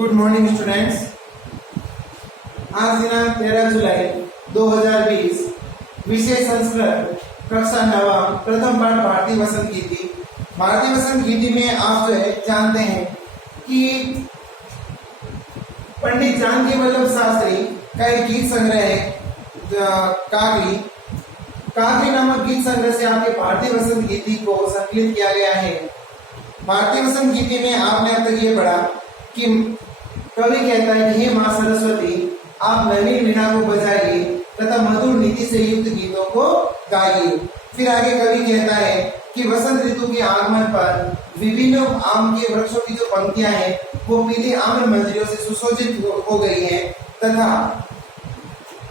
Good morning students. आज दिनांक 13 जुलाई 2020, विषय संस्कृत, कक्षा 9, प्रथम पाठ भारतीय वसंत गीति। भारतीय वसंत गीति में आप जो है जानते हैं कि पंडित जानकी वल्लभ शास्त्री का एक गीत संग्रह है काकली। काकली नामक गीत संग्रह से आपके भारतीय वसंत गीति को संकलित किया गया है। भारतीय वसंत गीति में आपने अब तक ये पढ़ा कि कवि कहता है कि हे माँ सरस्वती, आप नवीन वीणा को बजाइए तथा मधुर नीति से युक्त गीतों को गाइए। फिर आगे कवि कहता है कि वसंत ऋतु के आगमन पर विभिन्न आम के वृक्षों की जो पंक्तियां हैं वो पीली आम्र मंजरियों से सुशोभित हो गई हैं तथा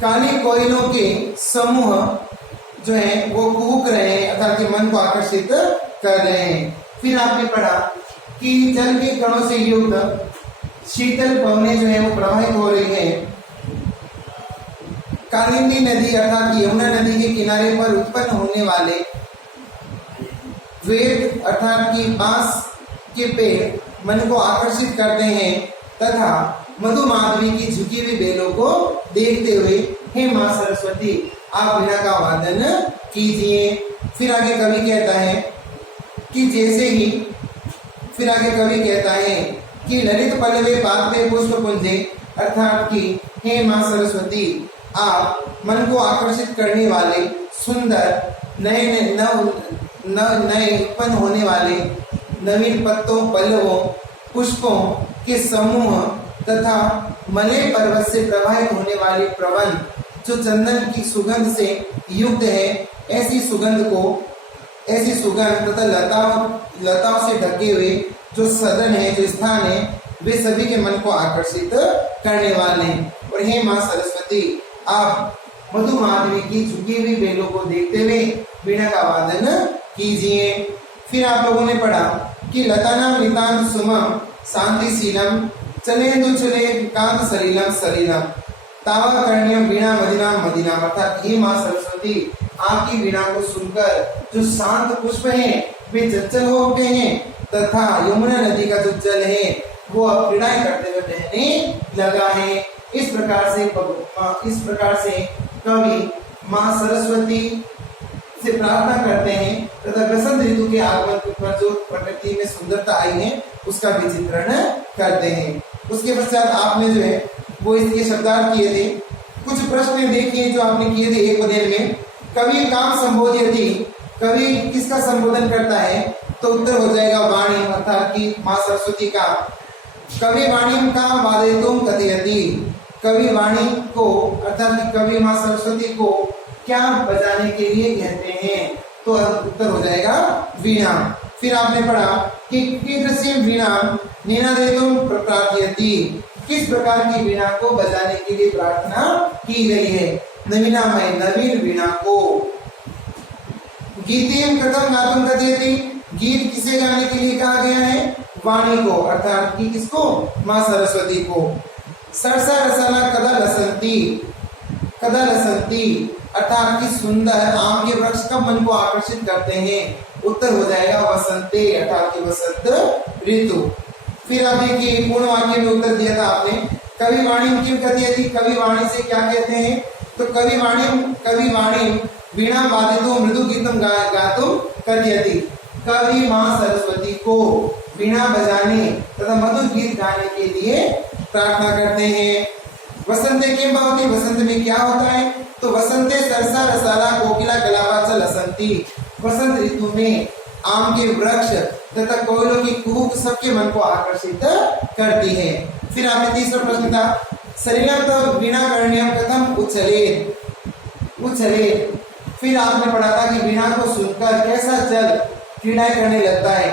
काली कोयलों के समूह जो है वो कूक रहे हैं अर्थात कि मन को आकर्षित कर रहे हैं। फिर आपने पढ़ा कि जल के कणों से युक्त शीतल पवनें जो है वो प्रवाहित हो रही है। कालिंदी नदी अर्थात यमुना नदी के किनारे पर उत्पन्न होने वाले वेद अर्थात कि बांस के पेड़ मन को आकर्षित करते हैं तथा मधुमाधवी की झुकी हुई बेलों को देखते हुए हे माँ सरस्वती, आप वीणा का वादन कीजिए। फिर आगे कवि कहता है कि जैसे ही फिर आगे कवि कहता है कि ललित पल्लवे पादपे पुष्प पुंजे अर्थात कि हे माँ सरस्वती, आप मन को आकर्षित करने वाले सुंदर नए उत्पन्न होने वाले नवीन पत्तों, पल्लवों, पुष्पों के समूह तथा मलय पर्वत से प्रवाहित होने वाली प्रवन जो चंदन की सुगंध से युक्त है, ऐसी सुगंध तथा लताओं से ढके हुए जो सदन है, जो स्थान है, वे सभी के मन को आकर्षित करने वाले हैं। और हे माँ सरस्वती, आप मधुमाधवी की झुकी हुई बेलों को देखते हुए वीणा का वादन कीजिए। फिर आप लोगों ने पढ़ा कि लतानाम नितांत सुमम शांतिशीलम चलेंदु चले कांत सलीलम सलीलम तावा कर्ण्यम वीणा मदिनाम मदिनाम अर्थात हे माँ सरस्वती, आपकी वीणा को सुनकर जो शांत पुष्प हैं वे चंचल हो उठे हैं तथा यमुना नदी का जो जल है वो अब क्रीड़ाएं करते हुए बहने लगा है। इस प्रकार से कवि माँ सरस्वती से प्रार्थना करते हैं तथा वसंत ऋतु के आगमन पर जो प्रकृति में सुंदरता आई है उसका भी चित्रण करते हैं। उसके पश्चात आपने जो है वो इसके शब्दार्थ किए थे। कुछ प्रश्न देखिए जो आपने किए थे एक पदेल में। कवि काम संबोधयति, कवि किसका संबोधन करता है? तो उत्तर हो जाएगा वाणी अर्थात कि माँ सरस्वती का। कवि वाणी का वादयितुम कथयति, कवि वाणी को अर्थात कि कवि माँ सरस्वती को क्या बजाने के लिए कहते हैं? तो उत्तर हो जाएगा वीणा। फिर आपने पढ़ा कि कीदृशीं वीणां निनादयितुं प्रार्थयति, किस प्रकार की वीणा को बजाने के लिए प्रार्थना की गई है? नवीनामय, नवीन वीणा को। गीतिं कथं गातुं कथयति, गीत किसे गाने के लिए कहा गया है? वाणी को अर्थात कि किसको? माँ सरस्वती को। सरसा रसाला कदा लसंती अर्थात कि सुंदर आम के वृक्ष कब मन को आकर्षित करते हैं? उत्तर हो जाएगा वसंते अर्थात कि वसंत ऋतु। फिर आप देखिए पूर्ण वाक्य में उत्तर दिया था आपने। कवि वाणी क्यों कथयति, कवि वाणी से क्या कहते हैं? तो कवि वाणी वीणा वादितो मृदु गीतम गातुम कथयति, कवि माँ सरस्वती को वीणा बजाने तथा मधुर गीत गाने के लिए प्रार्थना करते हैं। वसंते किम भवति, वसंत में क्या होता है? तो वसंते सरसा रसाला कोकिला कलापा च लसंती, वसंत ऋतु में आम के वृक्ष तथा कोयलों की कूक सबके मन को आकर्षित करती है। फिर आपने तीसरा प्रश्न था सलीलम तो वीणा कर्ण्यम कथम उच्छले। फिर आपने पढ़ा था कि वीणा को सुनकर कैसा जल क्रीड़ाएं करने लगता है?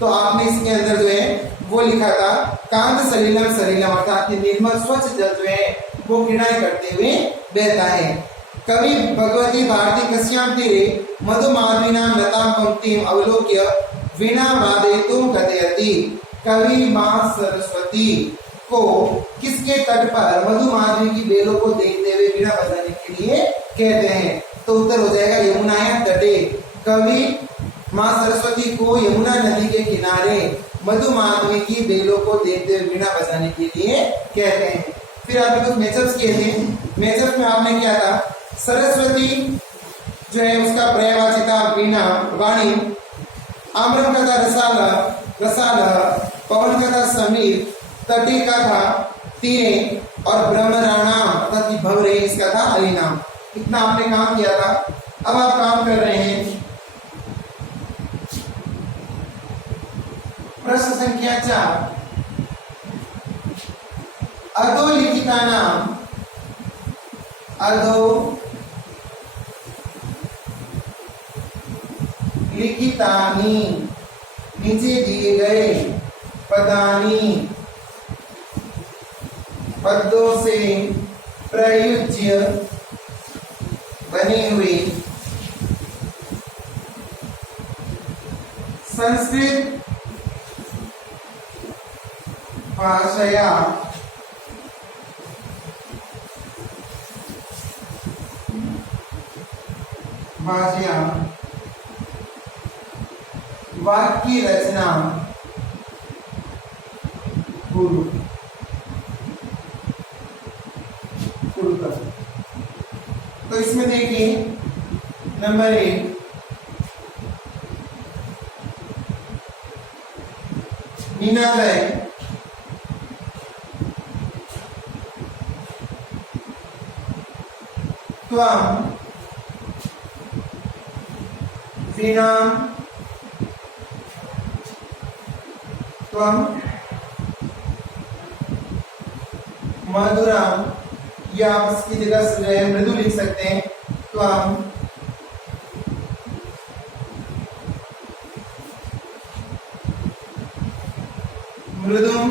तो आपने इसके अंदर जो है वो लिखा था कांत सलीलम सलीलम अर्थात निर्मल स्वच्छ जल जो है वो क्रीड़ाएं करते हुए बहता है। कवि भगवती भारती कस्याम तीरे मधुमाधवीनां लतां पंक्तिम अवलोक्य वीणा वादयितुं कथयति, कवि माँ सरस्वती को किसके तट पर मधुमाधवी की बेलों को देखते हुए वीणा बजाने के लिए कहते हैं? तो उत्तर हो जाएगा यमुनाया तटे, कवि माँ सरस्वती को यमुना नदी के किनारे मधुमाधवी की बेलों को देखते हुए वीणा बजाने के लिए कहते हैं। फिर आपने कुछ मैचअप्स किए थे। मैचअप में आपने क्या था, सरस्वती जो है उसका पर्यायवाची था वीणा वाणी, आम्रम का था रसाला रसाला, पवन का था समीर, तटी का था तीरे और ब्रह्मराणाम तथा भवरे इसका था हरिनाम। इतना आपने काम किया था। अब आप काम कर रहे हैं प्रश्न संख्या 4, अधोलिखिता नाम, अधो लिखितानि, नीचे दिए गए पदानी, पदों से प्रयुज्य बनी हुई संस्कृत भाषया वाक्य रचना गुरु तो इसमें देखिए नंबर 1, निनादय, त्वं वीणां, त्वं मधुरां, या आप इसकी जगह मृदु लिख सकते हैं, त्वं मृदुं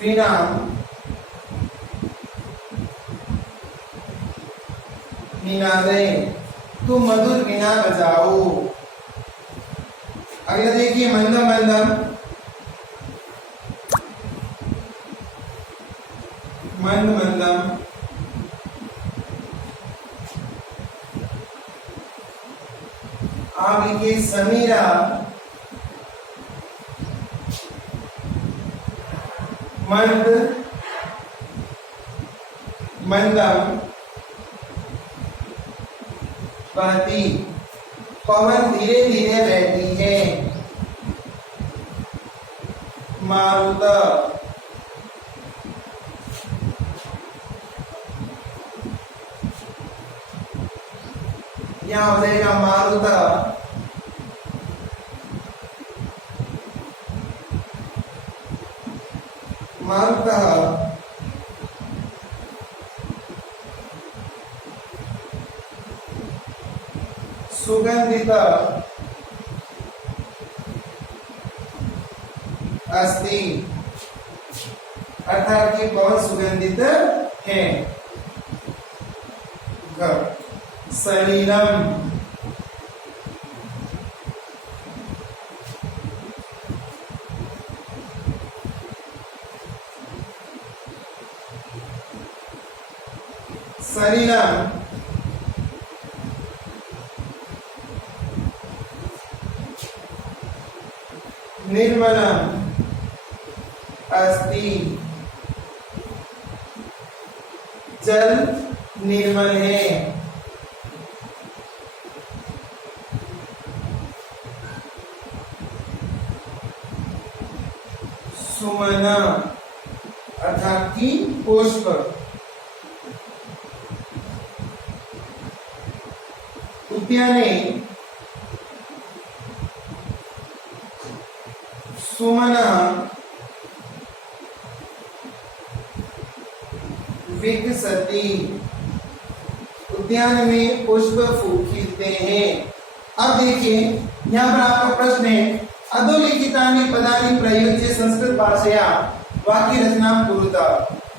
वीणां निनादे, तुम मधुर वीणा बजाओ। अगला देखिए मंदम मंदम, मंद मंदम, आप लिखिए समीरा, मंद मंदम बहती, पवन धीरे धीरे बहती है, मारुत, यहाँ हो जाएगा मारुत, मारुत सुगंधित अस्ति, अर्थात कि बहुत सुगंधित है। सलीलम, सलीलम निर्मलम अस्ति, जल निर्मल है। सुमना अर्थात की पुष्प, उद्याने सुमना विकसति, उद्यान में पुष्प फूल खिलते हैं। अब देखिए यहाँ पर आपका प्रश्न है, अधोलिखितानि पदानि प्रयुज्य संस्कृत भाषया वाक्य रचना कुरुत।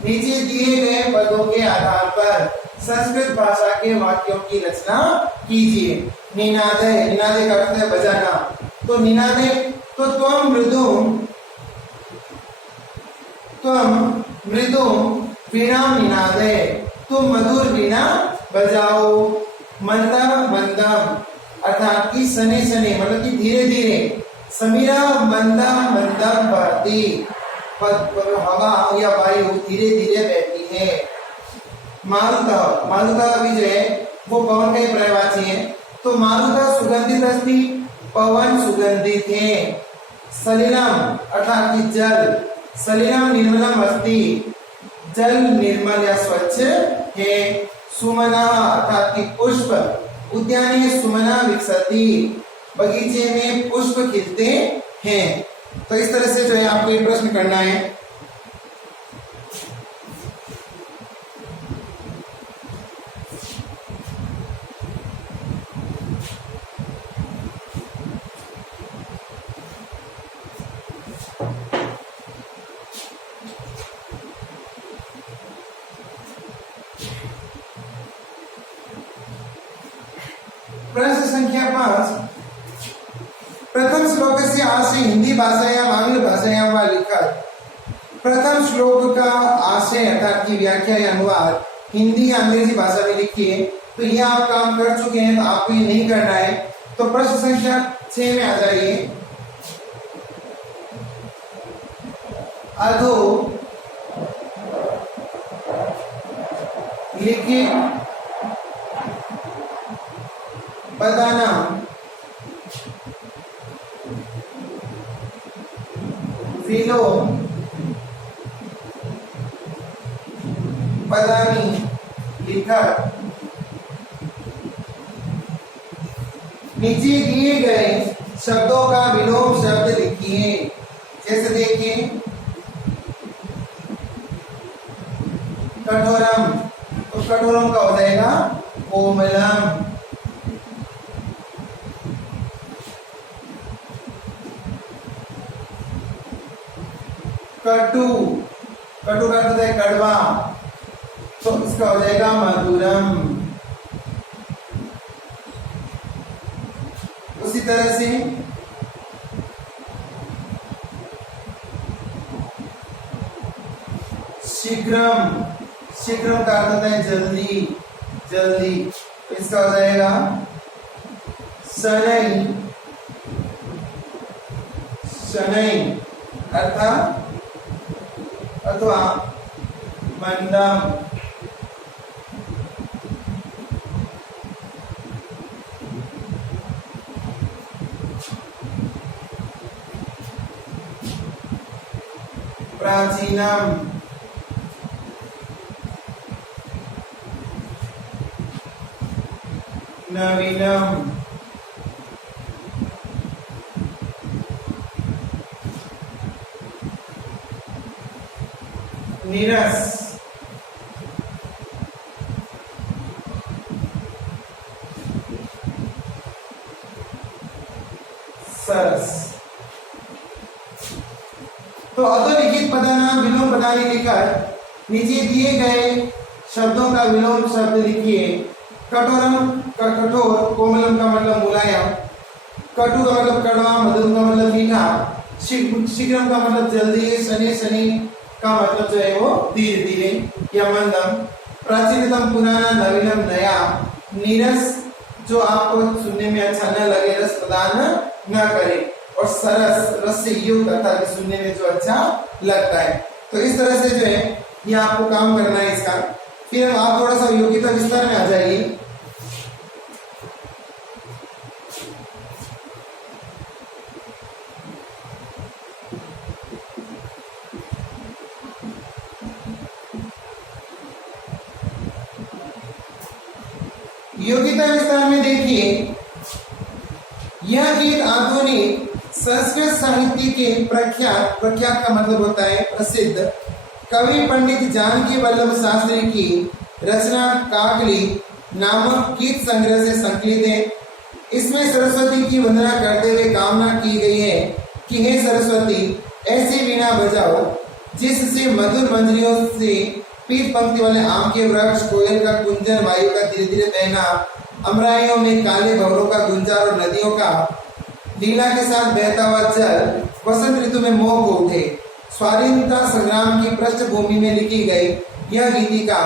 नीचे दिए गए पदों के आधार पर संस्कृत भाषा के वाक्यों की रचना कीजिए। निनादय, निनादय का अर्थ है बजाना, तो निनादय तो त्वं मृदुं वीणा निनादय, तुम मधुर वीणा बजाओ। मंदम मंदम अर्थात कि शनि शनि मतलब कि धीरे धीरे, समीरा मंदा मंदा बहती, हवा या वायु धीरे धीरे बहती है। मारुतः, मारुतः भी जो है वो पवन का ही पर्यायवाची है, तो मारुतः सुगंधित अस्ति, पवन सुगंधित है। सलिलम अर्थात कि जल, सलिलम निर्मलम अस्ति, जल निर्मल या स्वच्छ है। सुमना अर्थात कि पुष्प, उद्याने सुमना विकसति, बगीचे में पुष्प खिलते हैं। तो इस तरह से जो है आपको ये प्रश्न करना है। प्रश्न संख्या 5, प्रथम श्लोक से आशय हिंदी भाषायाम आंग्ल भाषायाम वा लिखत। प्रथम श्लोक का आशय अर्थात की व्याख्या या अनुवाद हिंदी या अंग्रेजी भाषा में लिखिए। तो ये आप काम कर चुके हैं, तो आपको ये नहीं करना है। तो प्रश्न संख्या 6 में आ जाइए। अधो लिखित पदानां विलोम पदानि लिखत। नीचे दिए गए शब्दों का विलोम शब्द लिखिए। जैसे देखिए, कठोरम, तो कठोरम का हो जाएगा कोमलम। कटु, कटु का अर्थ है कड़वा, तो इसका हो जाएगा मधुरम। उसी तरह से शीघ्रम, शीघ्रम का अर्थ है जल्दी जल्दी, तो इसका हो जाएगा शनै, शनै अर्थात अथवा मंदम। प्राचीनम, नवीनम, नीरस, सरस। तो अधोलिखित पदानाम विलोम पदानि लिखकर नीचे दिए गए शब्दों का विलोम शब्द लिखिए। कठोरम का कठोर, कोमलम का मतलब मुलायम, कटु का मतलब कड़वा, मधुरम का मतलब मीठा, शीघ्रम का मतलब जल्दी, शनि शनि का मतलब जो है वो धीरे धीरे या मंदम, प्राचीनतम पुराना, नवीनम नया, नीरस जो आपको सुनने में अच्छा न लगे, रस प्रदान न करे, और सरस रस से युक्त अर्थात सुनने में जो अच्छा लगता है। तो इस तरह से जो है ये आपको काम करना है इसका। फिर आप थोड़ा सा योग्यता विस्तार में आ जाइए। योग्यता विस्तार में देखिए, यह एक आधुनिक संस्कृत साहित्य के प्रख्यात, प्रख्यात का मतलब होता है प्रसिद्ध, कवि पंडित जानकी वल्लभ शास्त्री की रचना काकली नामक गीत संग्रह से संकलित है। इसमें सरस्वती की वंदना करते हुए कामना की गई है कि हे सरस्वती, ऐसी वीणा बजाओ जिससे मधुर मंजरियों से पीठ पंक्ति वाले आम के वृक्ष, कोयल का कुंजन, वायु का धीरे धीरे बहना, अमराइयों में काले भंवरों का गुंजार और नदियों का लीला के साथ बहता हुआ जल वसंत ऋतु में मोह को उठे। स्वाधीनता संग्राम की पृष्ठभूमि में लिखी गई यह गीतिका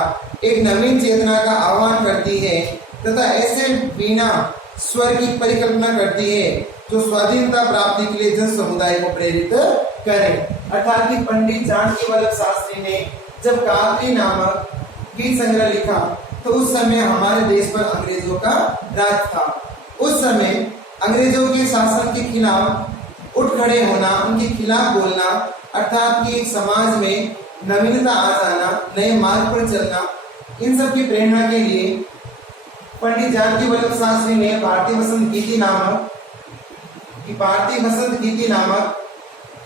एक नवीन चेतना का आह्वान करती है तथा ऐसे वीणा स्वर की परिकल्पना करती है जो स्वाधीनता प्राप्ति के लिए जन समुदाय को प्रेरित करे। अर्थात कि पंडित जानकी वल्लभ शास्त्री ने जब काकली नामक गीत संग्रह लिखा तो उस समय हमारे देश पर अंग्रेजों का राज था। उस समय अंग्रेजों के शासन के खिलाफ उठ खड़े होना, उनके खिलाफ बोलना, अर्थात कि एक समाज में नवीनता आ जाना, नए मार्ग पर चलना, इन सब की प्रेरणा के लिए पंडित जानकी वल्लभ शास्त्री ने भारतीय वसंत गीति नामक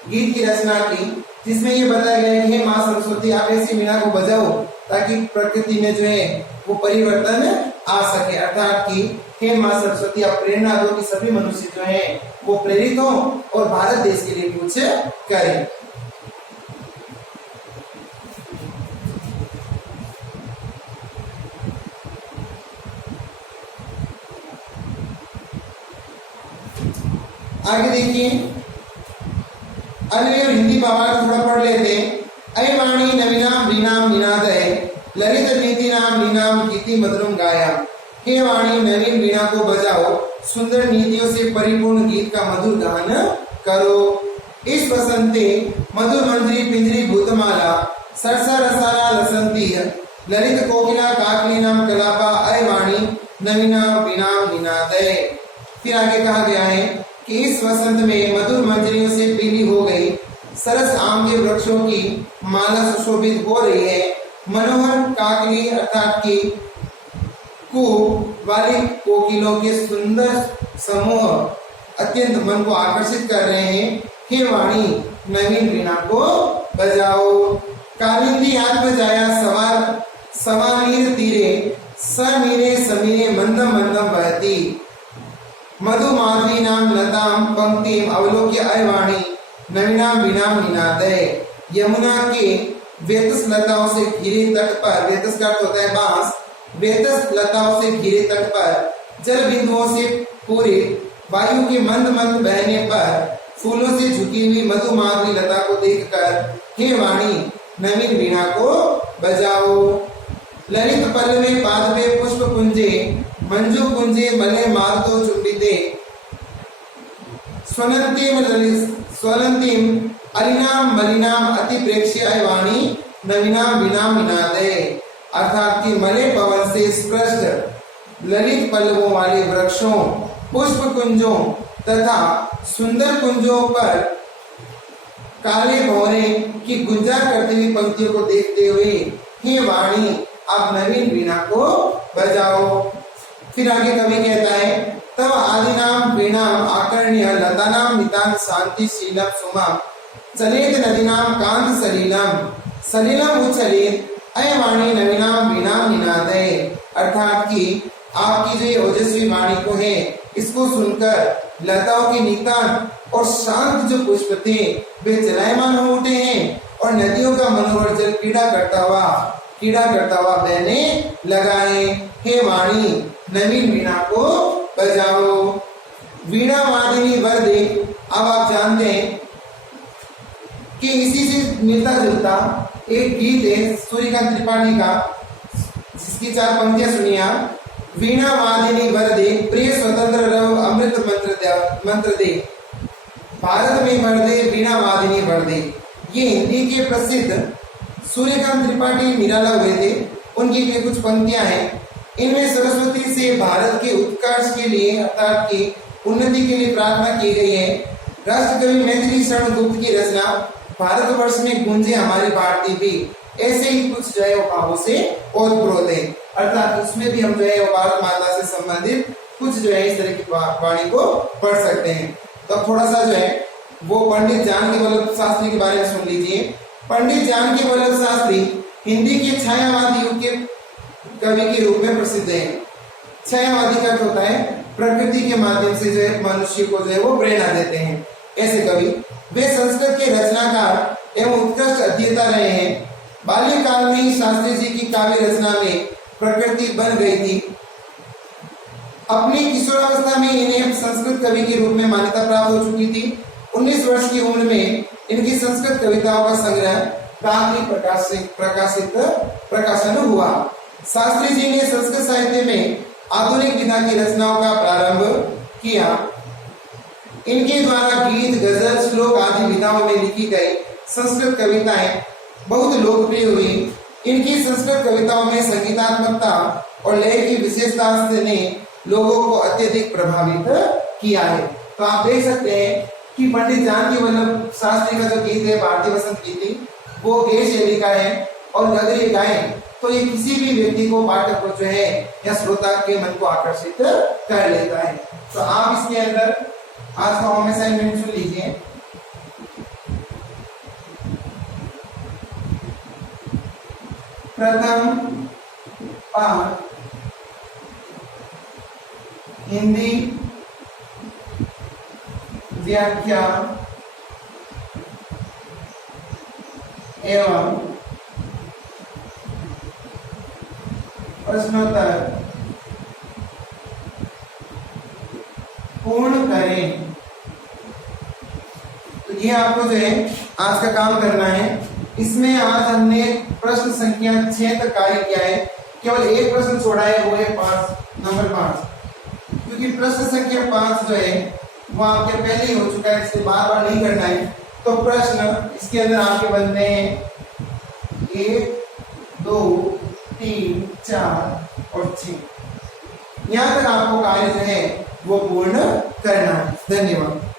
गीत की रचना की, जिसमें ये बताया गया है कि हे माँ सरस्वती आप ऐसी वीणा को बजाओ ताकि प्रकृति में जो है वो परिवर्तन आ सके। अर्थात कि हे माँ सरस्वती आप प्रेरणा दो कि सभी मनुष्य जो है वो प्रेरित हो और भारत देश के लिए कुछ करें। आगे देखिए, अन्य और हिंदी भावार्थ थोड़ा पढ़ लेते हैं। अय वाणी नवीनाम वीणाम निनादय ललित नीति नाम नीनाम गीति मधुरम गाया। हे वाणी नवीन वीणा को बजाओ, सुंदर नीतियों से परिपूर्ण गीत का मधुर गान करो। इस बसंते मधुर मंजरी पिंजरी भूतमाला सरसा रसाला लसंती ललित कोकिला काकली नाम कलापा अय वाणी नवीनाम वीणाम निनादय। फिर आगे कहा गया है कि इस वसंत में मधुर मंजरियों से पीली हो गई, सरस आम के वृक्षों की माला सुशोभित हो रही है। मनोहर काकली अर्थात की कूक वाली कोकिलों के सुंदर समूह अत्यंत मन को आकर्षित कर रहे हैं। हे वाणी नवीन वीणा को बजाओ। कालिंदी आत्म जाया सवानीर तीरे समीरे समीरे मंदम मंदम बहती मधु माधवी नाम लताम पंक्तिम अवलोक्य अय वाणी नवीनाम वीणाम निनादय। यमुना के वेतस लताओं से घिरे तट पर, वेतस का अर्थ होता है बांस, वेतस लताओं से घिरे तट पर जल बिंदुओं से पूरे वायु के मंद मंद बहने पर फूलों से झुकी हुई मधु माधवी लता को देखकर हे वाणी नवीन वीणा को बजाओ। ललित पल्लवे पादवे पुष्प कुंजे मंजू कुंजे मले मारुतो चुंबिते स्वनंतीम अलिनाम मलिनाम अति प्रेक्ष्य अय वाणी नवीनाम वीणाम निनादय। अर्थात कि मले पवन से स्पष्ट ललित पल्लवों वाले वृक्षों, पुष्प कुंजों तथा सुंदर कुंजों पर काले भौरे की गुंजा करती हुई पंक्तियों को देखते हुए हे वाणी आप नवीन वीणा को बजाओ। फिर आगे कवि कहता है तब आदिनाम वीणाम आकर्ण्य लतानाम नितांत शांति शीलम सुमा चलेत नदीनाम कांत सलीलम उच्छलित अय वाणी नवीनाम वीणाम निनादय। अर्थात कि आपकी जो ओजस्वी वाणी को है इसको सुनकर लताओं के नितांत और शांत जो पुष्प थे वे चलायमान हो उठे हैं और नदियों का मनोहर जल क्रीड़ा करता हुआ बहने लगा है। हे वाणी नवीन वीणा को बजाओ। वीणा वादिनी वरदे, अब आप जानते हैं कि इसी से मिलता जुलता एक गीत है सूर्यकांत त्रिपाठी का, जिसकी 4 पंक्तियां सुनिए। वीणा वादिनी वरदे प्रिय स्वतंत्र रव अमृत मंत्र दे भारत में वरदे वीणा वादिनी वरदे। ये हिंदी के प्रसिद्ध सूर्यकांत त्रिपाठी निराला हुए थे, उनकी कुछ पंक्तियां हैं। इनमें सरस्वती से भारत के उत्कर्ष के लिए अर्थात की उन्नति के लिए प्रार्थना की गई है। राष्ट्रकवि मैथिली शरण गुप्त की रचना भारतवर्ष में गूंजे हमारी भारती भी ऐसे ही कुछ जो है भावों से ओतप्रोत है। अर्थात उसमें भी हम जो है भारत माता से संबंधित कुछ जो है इस तरह की वाणी को पढ़ सकते हैं। तो थोड़ा सा जो है वो पंडित जानकी वल्लभ शास्त्री के बारे में सुन लीजिए। पंडित जानकी वल्लभ शास्त्री हिंदी के छायावादी युग के कवि के रूप में प्रसिद्ध है। छायावादी का होता है प्रकृति के माध्यम से जो है मनुष्य को जो है वो प्रेरणा देते हैं, ऐसे कवि। वे संस्कृत के रचनाकार एवं उत्कृष्ट अध्येता रहे हैं। बाल्यकाल में ही शास्त्री जी की काव्य रचना में प्रकृति बन गई थी। अपनी किशोरावस्था में इन्हें संस्कृत कवि के रूप में मान्यता प्राप्त हो चुकी थी। 19 वर्ष की उम्र में इनकी संस्कृत कविताओं का संग्रह काकली प्रकाशन हुआ। शास्त्री जी ने संस्कृत साहित्य में आधुनिक विधा की रचनाओं का प्रारंभ किया। इनके द्वारा गीत, गजल, श्लोक आदि विधाओं में लिखी गई संस्कृत कविताएं बहुत लोकप्रिय हुई। इनकी संस्कृत कविताओं में संगीतात्मकता और लय की विशेषता ने लोगों को अत्यधिक प्रभावित किया है। तो आप देख सकते हैं कि पंडित जानकी वल्लभ शास्त्री का जो गीत है भारतीय वसंत गीति, वो गेय शैली का है और अगर ये गाएं तो ये किसी भी व्यक्ति को, पाठक को जो है या श्रोता के मन को आकर्षित कर लेता है। तो आप इसके अंदर आज का होम असाइनमेंट सुन लीजिए। प्रथम पाठ हिंदी व्याख्या एवं प्रश्नोत्तर पूर्ण करें। तो ये आपको जो है आज का काम करना है। इसमें आज हमने प्रश्न संख्या 6 तक कार्य किया है। केवल एक प्रश्न छोड़ा है, वो है 5, नंबर 5, क्योंकि प्रश्न संख्या 5 जो है वो आपके पहले ही हो चुका है, इसलिए बार बार नहीं करना है। तो प्रश्न इसके अंदर आपके बनने हैं 1, 2, 3, 4 और 6। यहां तक आपको कार्य जो है वो पूर्ण करना है। धन्यवाद।